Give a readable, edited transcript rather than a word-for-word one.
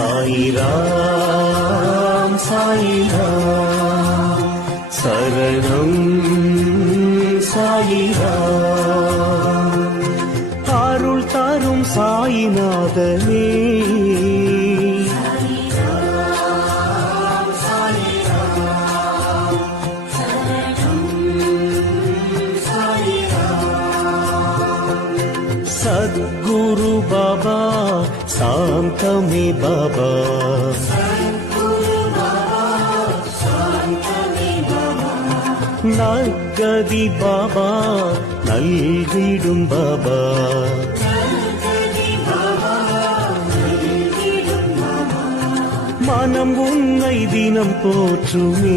சாயிராம் சாயிராம் சரணம் சாயிராம் அருள் தரும் சாயிநாதனே சத்குரு பாபா சாந்தமே பாபா நற்கதி பாபா நல்கிடும் பாபா மனம் உன்னை தினம் போற்றுமே